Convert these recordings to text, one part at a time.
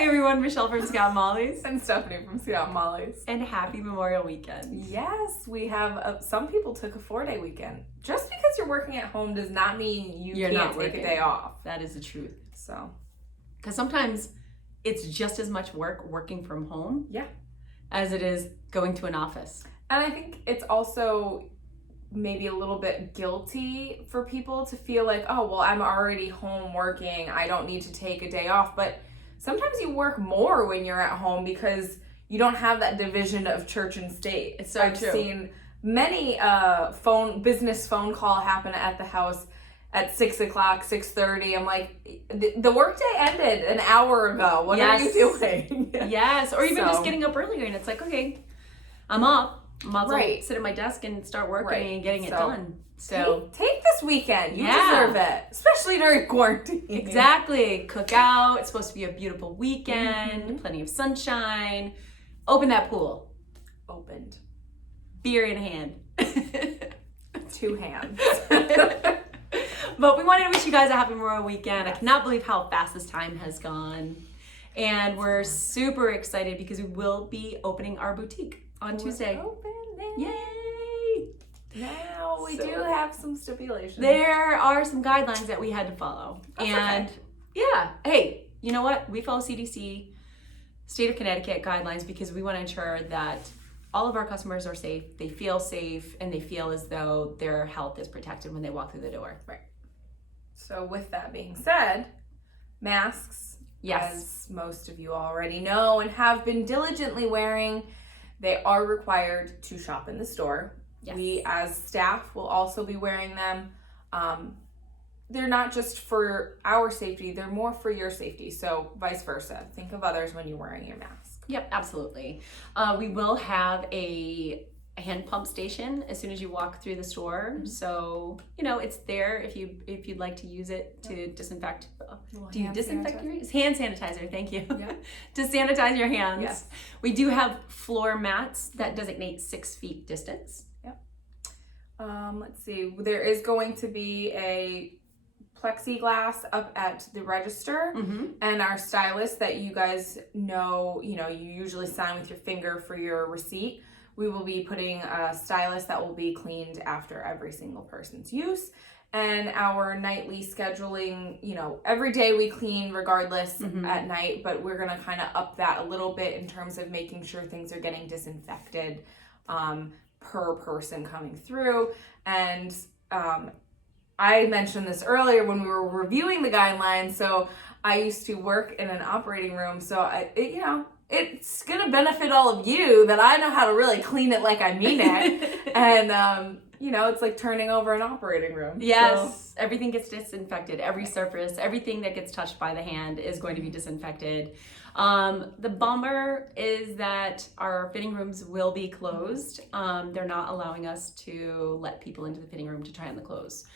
Hi everyone, Michelle from Scout Molly's. And Stephanie from Scout Molly's. And happy Memorial Weekend. Yes, we have, some people took a 4-day weekend. Just because you're working at home does not mean you're can't take a day off. That is the truth. So, because sometimes it's just as much work working from home as it is going to an office. And I think it's also maybe a little bit guilty for people to feel like, oh, well, I'm already home working. I don't need to take a day off. But sometimes you work more when you're at home because you don't have that division of church and state. It's so I've true. seen many business phone call happen at the house at 6 o'clock, 6:30. I'm like, the workday ended an hour ago. What are you doing? Yes, or even just getting up earlier and it's like, okay, I'm up. I might as well sit at my desk and start working and getting it done. So take this weekend. You deserve it, especially during quarantine. Exactly. Cook out. It's supposed to be a beautiful weekend. Plenty of sunshine. Open that pool. Opened. Beer in hand. 2 hands. But we wanted to wish you guys a happy Memorial Weekend. I cannot believe how fast this time has gone. And we're super excited because we will be opening our boutique on Tuesday. Yay! Now we do have some stipulations. There are some guidelines that we had to follow. Hey, you know what? We follow CDC, State of Connecticut guidelines because we want to ensure that all of our customers are safe, they feel safe, and they feel as though their health is protected when they walk through the door. Right. So with that being said, masks, as most of you already know and have been diligently wearing, they are required to shop in the store. Yes. We as staff will also be wearing them. They're not just for our safety, they're more for your safety. So vice versa. Think of others when you're wearing your mask. Yep, absolutely. We will have a hand pump station as soon as you walk through the store. So, it's there if you'd like to use it to disinfect. Do you disinfect your hands? Hand sanitizer, thank you. Yeah. To sanitize your hands. Yes. We do have floor mats that designate 6 feet distance. Yep. Let's see. There is going to be a plexiglass up at the register, and our stylist that you guys know, you usually sign with your finger for your receipt. We will be putting a stylus that will be cleaned after every single person's use. And our nightly scheduling, every day we clean regardless at night, but we're going to kind of up that a little bit in terms of making sure things are getting disinfected per person coming through. And I mentioned this earlier when we were reviewing the guidelines. So I used to work in an operating room. So it's going to benefit all of you that I know how to really clean it like I mean it. And, it's like turning over an operating room. Yes, so everything gets disinfected. Every surface, everything that gets touched by the hand is going to be disinfected. The bummer is that our fitting rooms will be closed. They're not allowing us to let people into the fitting room to try on the clothes.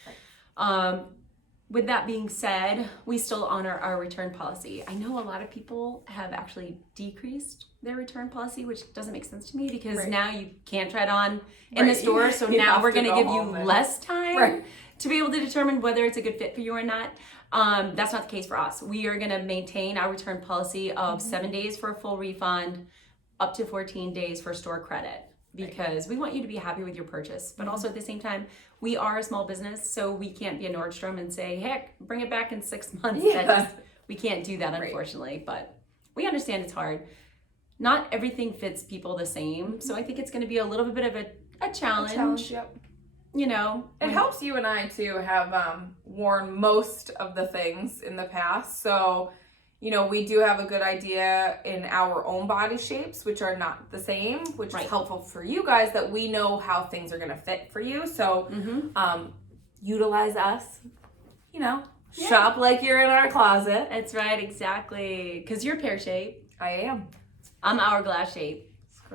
With that being said, we still honor our return policy. I know a lot of people have actually decreased their return policy, which doesn't make sense to me because now you can't try it on in the store. So now we're going to give you less time to be able to determine whether it's a good fit for you or not. That's not the case for us. We are going to maintain our return policy of 7 days for a full refund, up to 14 days for store credit. Because we want you to be happy with your purchase. But also at the same time, we are a small business, so we can't be a Nordstrom and say, heck, bring it back in 6 months. We can't do that, unfortunately. But we understand it's hard. Not everything fits people the same. So I think it's going to be a little bit of a challenge. It helps you and I, too, have worn most of the things in the past. So we do have a good idea in our own body shapes, which are not the same, which is helpful for you guys that we know how things are going to fit for you. So utilize us, shop like you're in our closet. That's right, exactly. Because you're pear shape. I am. I'm hourglass shape.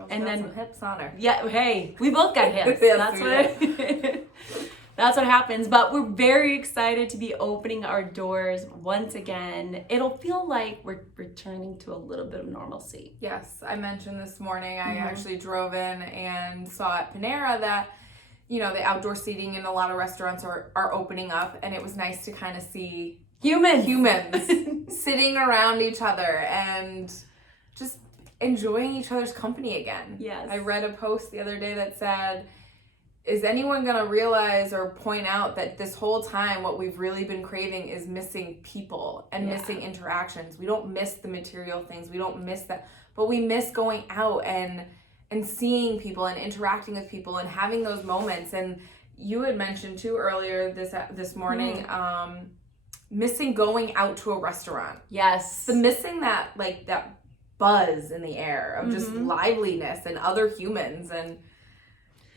And then some hips on her. Yeah, hey, we both got hips. That's what happens. But we're very excited to be opening our doors once again. It'll feel like we're returning to a little bit of normalcy. Yes, I mentioned this morning, I actually drove in and saw at Panera that, the outdoor seating in a lot of restaurants are opening up. And it was nice to kind of see humans sitting around each other and just enjoying each other's company again. Yes. I read a post the other day that said, is anyone going to realize or point out that this whole time what we've really been craving is missing people and missing interactions? We don't miss the material things. We don't miss that. But we miss going out and seeing people and interacting with people and having those moments. And you had mentioned too earlier this morning, missing going out to a restaurant. Yes. The missing that buzz in the air of just liveliness and other humans. And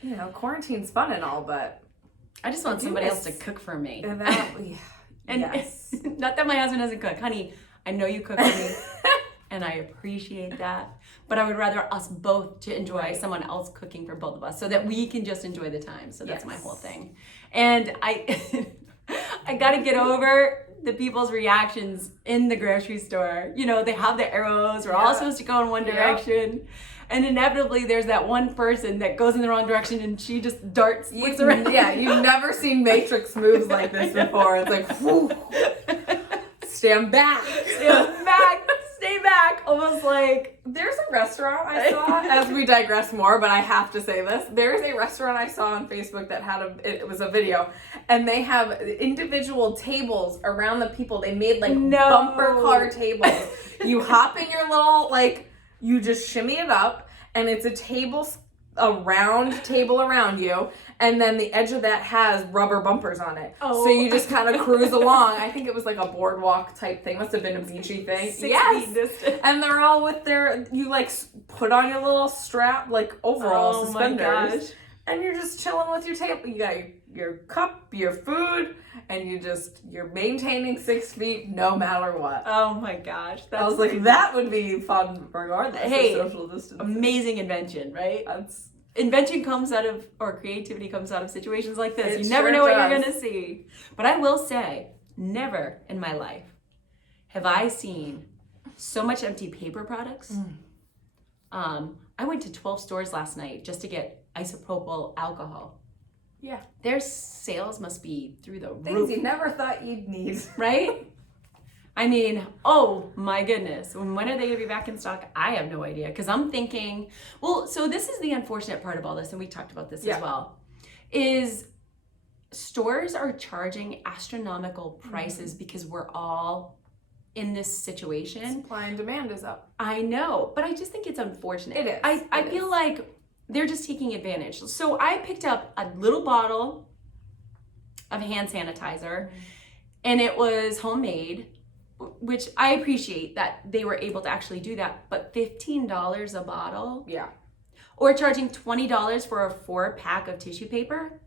you know, quarantine's fun and all, but I just want somebody else to cook for me. And yes. Not that my husband doesn't cook. Honey, I know you cook for me and I appreciate that. But I would rather us both to enjoy someone else cooking for both of us so that we can just enjoy the time. So that's my whole thing. And I got to get over the people's reactions in the grocery store. You know, they have the arrows. We're all supposed to go in one direction. And inevitably, there's that one person that goes in the wrong direction and she just looks around. Yeah, you've never seen Matrix moves like this before. It's like, whew. Stand back. Stay back. Almost like. There's a restaurant I saw, as we digress more, but I have to say this. There's a restaurant I saw on Facebook that had it was a video, and they have individual tables around the people. They made bumper car tables. You hop in your little, you just shimmy it up, and it's a round table around you, and then the edge of that has rubber bumpers on it. So you just kind of cruise along. I think it was like a boardwalk type thing. Must have been a beachy thing. 6 feet distance. And they're all with you put on your little strap, overall suspenders. My gosh. And you're just chilling with your table. You got your cup, your food, and you're maintaining 6 feet no matter what. Oh my gosh. I was like, that would be fun regardless of social distance. Amazing invention, right? Invention creativity comes out of situations like this. You never know what you're going to see. But I will say, never in my life have I seen so much empty paper products. I went to 12 stores last night just to get isopropyl alcohol. Yeah. Their sales must be through the roof. Things you never thought you'd need. Right? I mean, oh my goodness. When are they going to be back in stock? I have no idea. Because I'm thinking, so this is the unfortunate part of all this, and we talked about this as well, is stores are charging astronomical prices because we're all in this situation. Supply and demand is up. I know, but I just think it's unfortunate. It is. I feel like they're just taking advantage. So I picked up a little bottle of hand sanitizer, and it was homemade, which I appreciate that they were able to actually do that, but $15 a bottle? Yeah. Or charging $20 for a 4-pack of tissue paper?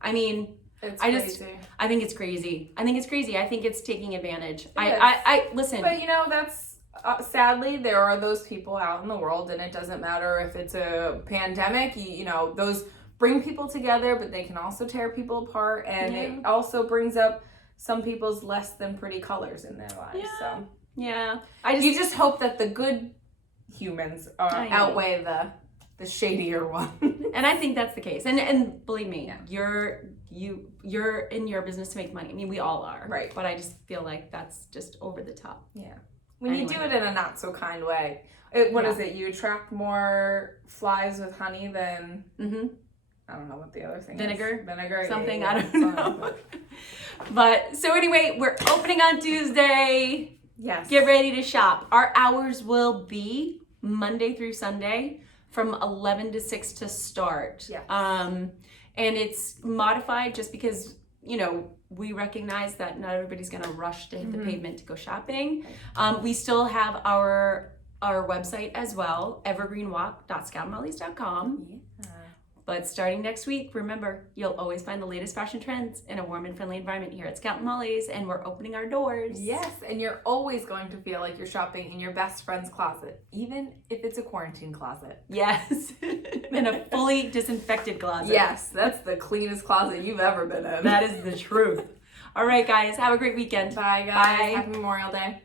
I mean, it's crazy. I think it's crazy. I think it's taking advantage. Listen. But that's sadly, there are those people out in the world, and it doesn't matter if it's a pandemic, those bring people together, but they can also tear people apart, and it also brings up some people's less than pretty colors in their lives. You just hope that the good humans outweigh the shadier one. And I think that's the case. And believe me, you're in your business to make money. I mean, we all are. Right. But I just feel like that's just over the top. Yeah. When you do it in a not so kind way. Is it? You attract more flies with honey than I don't know what the other thing is. Vinegar. Something, I don't know. But so anyway, we're opening on Tuesday. Yes. Get ready to shop. Our hours will be Monday through Sunday from 11 to 6 to start. Yes. And it's modified just because, we recognize that not everybody's going to rush to hit the pavement to go shopping. We still have our website as well, evergreenwalk.scoutandmollies.com. Yeah. But starting next week, remember, you'll always find the latest fashion trends in a warm and friendly environment here at Scout and Molly's, and we're opening our doors. Yes, and you're always going to feel like you're shopping in your best friend's closet, even if it's a quarantine closet. Yes, in a fully disinfected closet. Yes, that's the cleanest closet you've ever been in. That is the truth. All right, guys, have a great weekend. Bye, guys. Happy Memorial Day.